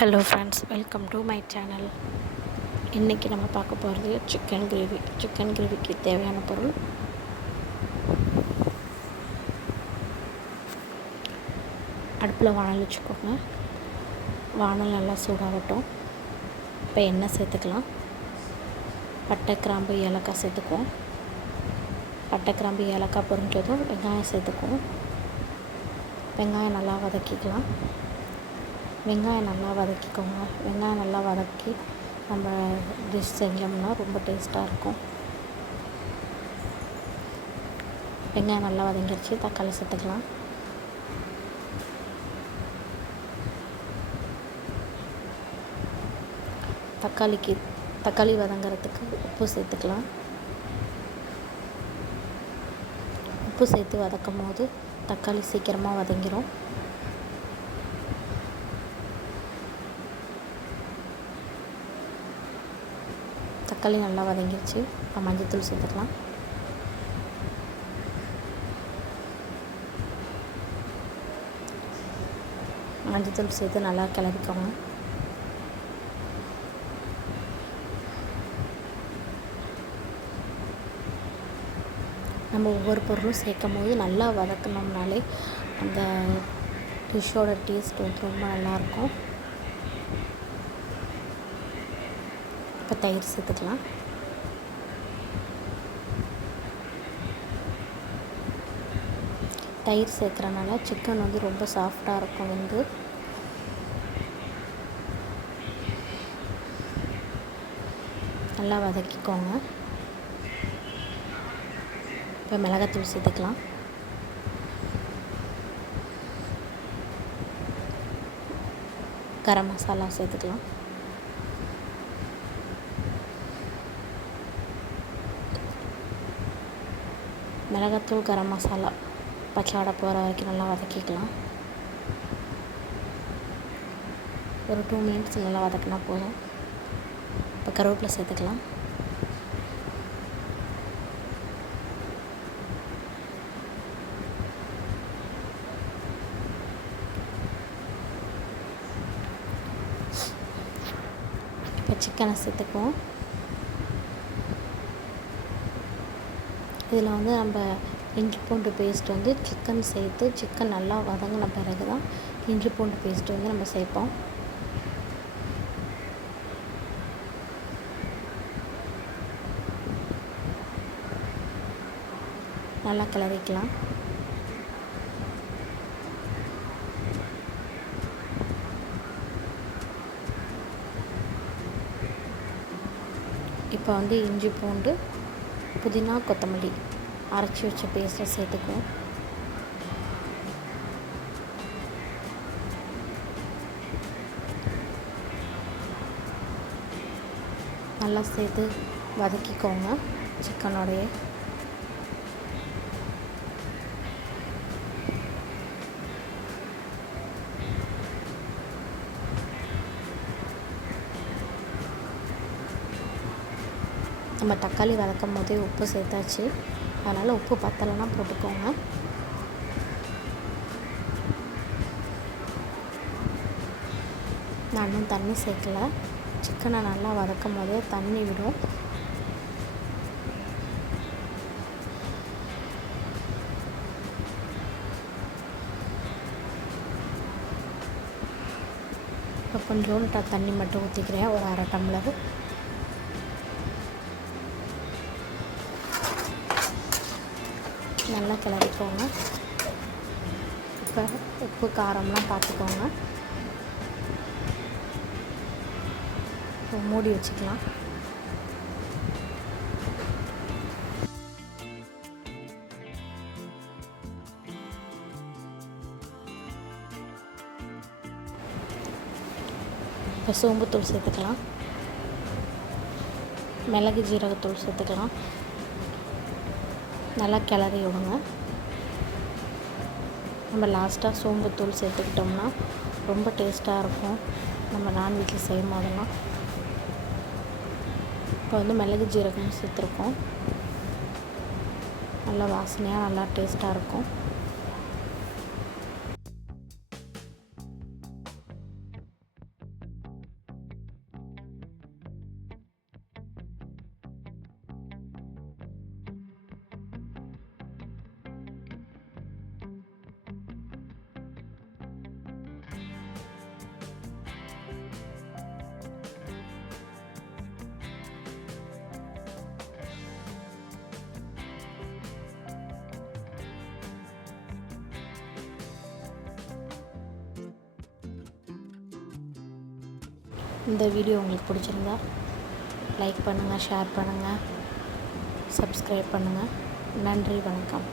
Hello friends, welcome to my channel. இன்றைக்கி நம்ம பார்க்க போகிறது சிக்கன் கிரேவி. சிக்கன் கிரேவிக்கு தேவையான பொருள்: அடுப்பில் வானல் வச்சுக்கோங்க. வானல் நல்லா சூடாகட்டும். இப்போ எண்ணெய் சேர்த்துக்கலாம். பட்டை, கிராம்பு, ஏலக்காய் சேர்த்துக்குவோம். பட்டை, கிராம்பு, ஏலக்காய் பொரிஞ்சதும் வெங்காயம் சேர்த்துக்குவோம். வெங்காயம் நல்லா வதக்கிக்கலாம். வெங்காயம் நல்லா வதக்கிக்கோங்க. வெங்காயம் நல்லா வதக்கி நம்ம டிஷ் செஞ்சோம்னா ரொம்ப டேஸ்ட்டாக இருக்கும். வெங்காயம் நல்லா வதங்கிடுச்சு. தக்காளி சேர்த்துக்கலாம். தக்காளி வதங்கிறதுக்கு உப்பு சேர்த்துக்கலாம். உப்பு சேர்த்து வதக்கும் போது தக்காளி சீக்கிரமாக வதங்கிடும். தக்காளி நல்லா வதங்கிடுச்சு. இப்போ மஞ்சள்தூள் சேர்த்துக்கலாம். மஞ்சள்தூள் சேர்த்து நல்லா கிளறிக்கோங்க. நம்ம ஒவ்வொரு பொருளும் சேர்க்கும் போது நல்லா வதக்கணும்னாலே அந்த டிஷ்ஷோட டேஸ்ட் வந்து ரொம்ப நல்லாயிருக்கும். இப்போ தயிர் சேர்த்துக்கலாம். தயிர் சேர்க்குறனால சிக்கன் வந்து ரொம்ப சாஃப்டாக இருக்கும். வந்து நல்லா வதக்கிக்கோங்க. இப்போ மிளகாத்தூள் சேர்த்துக்கலாம். கரம் மசாலா சேர்த்துக்கலாம். மிளகாத்தூள், கரம் மசாலா பச்சை வாடை போகிற வரைக்கும் நல்லா வதக்கிக்கலாம். ஒரு 2 மினிட்ஸ் நல்லா வதக்கினா போதும். இப்போ கருவேப்பிலை சேர்த்துக்கலாம். இப்போ சிக்கனை சேர்த்துக்குவோம். இதில் வந்து நம்ம இஞ்சி பூண்டு பேஸ்ட் வந்து சிக்கன் சேர்த்து சிக்கன் நல்லா வதங்கின பிறகு தான் இஞ்சி பூண்டு பேஸ்ட்டு வந்து நம்ம சேர்ப்போம். நல்லா கிளறிக்கலாம். இப்போ வந்து இஞ்சி பூண்டு, புதினா, கொத்தமல்லி அரைச்சி வச்ச பேஸ்ட்டை சேர்த்துக்குவோம். நல்லா சேர்த்து வதக்கிக்கோங்க சிக்கனோடைய. நம்ம தக்காளி வதக்கும் போதே உப்பு சேர்த்தாச்சு. அதனால் உப்பு பத்தலைன்னா போட்டுக்கோங்க. நான் இன்னும் தண்ணி சேர்க்கலை. சிக்கனை நல்லா வதக்கும் போதே தண்ணி விடும். இப்போ கொஞ்சோண்டு தண்ணி மட்டும் ஊற்றிக்கிறேன், ஒரு 1/2 டம்ளர். நல்லா கிளறிக்கோங்க. இப்போ உப்பு காரம்லாம் பார்த்துக்கோங்க. இப்போ மூடி வச்சுக்கலாம். இப்போ சோம்புத்தூள் சேர்த்துக்கலாம். மிளகு ஜீரகத்தூள் சேர்த்துக்கலாம். நல்லா கிளறி விடுங்க. நம்ம லாஸ்ட்டாக சோம்புத்தூள் சேர்த்துக்கிட்டோம்னா ரொம்ப டேஸ்ட்டாக இருக்கும் நம்ம நான்வெஜ்ஜில் செய்யும் போதெல்லாம். இப்போ வந்து மிளகு ஜீரகம் சேர்த்துருக்கோம். நல்லா வாசனையாக நல்லா டேஸ்ட்டாக இருக்கும். இந்த வீடியோ உங்களுக்கு பிடிச்சிருந்தா லைக் பண்ணுங்கள், ஷேர் பண்ணுங்கள், சப்ஸ்கிரைப் பண்ணுங்கள். நன்றி, வணக்கம்.